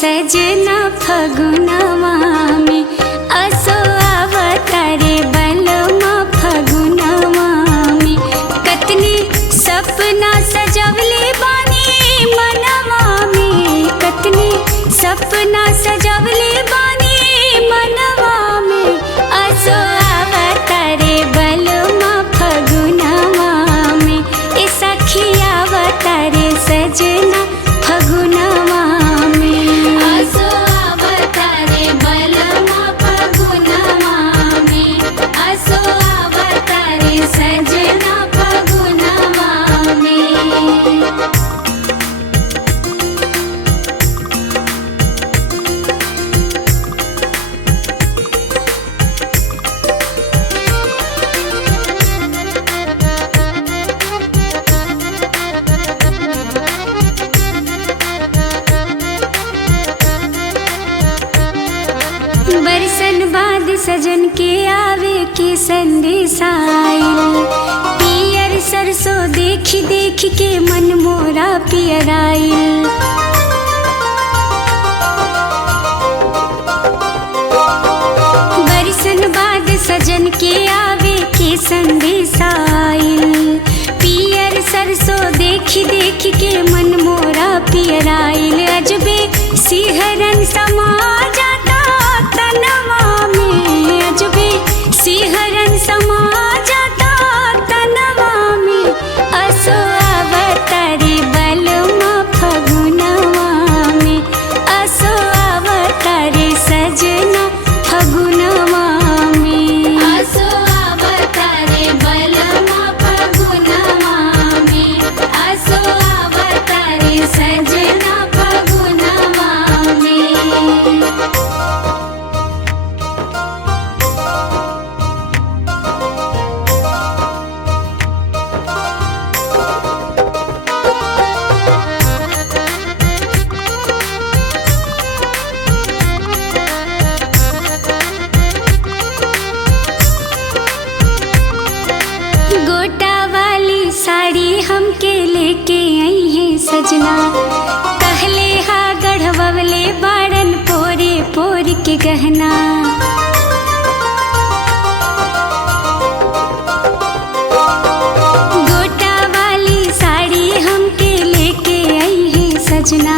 सजना फगुनवा में असो आवतारे बलमा फगुनवा में कतनी सपना सजवले बानी मनवा में कतनी सपना सजवले बानी मनवा में असो आवतारे बलमा फगुनवा में ए सखी आवतारे सजना फगुनवा में असो आवतारे बलमा फगुनवा में असो आवतारे सजना फगुनवा में। बरसन बाद सजन के आवे के संदेश आइल पियर सरसों देखी देखी के मन मोरा पियराइल। बरसन बाद सजन के आवे के संदेश आइल पियर सरसों देखी देखी के मन मोरा पियराइल। अजबे सिहरन समा जाता तनवा में अजबे सिहरन समा जाता तनवा में असो आवतारे बलमा फगुनवा में असो आवतारे सजना फगुनवा में असो आवतारे बलमा फगुनवा में असो आवतारे सजना फगुनवा में। गोटा वाली साड़ी हमके लेके आई है सजना कहले हा गढ़वले बाड़न पोरे पोर के गहना। गोटा वाली साड़ी हमके लेके आई है सजना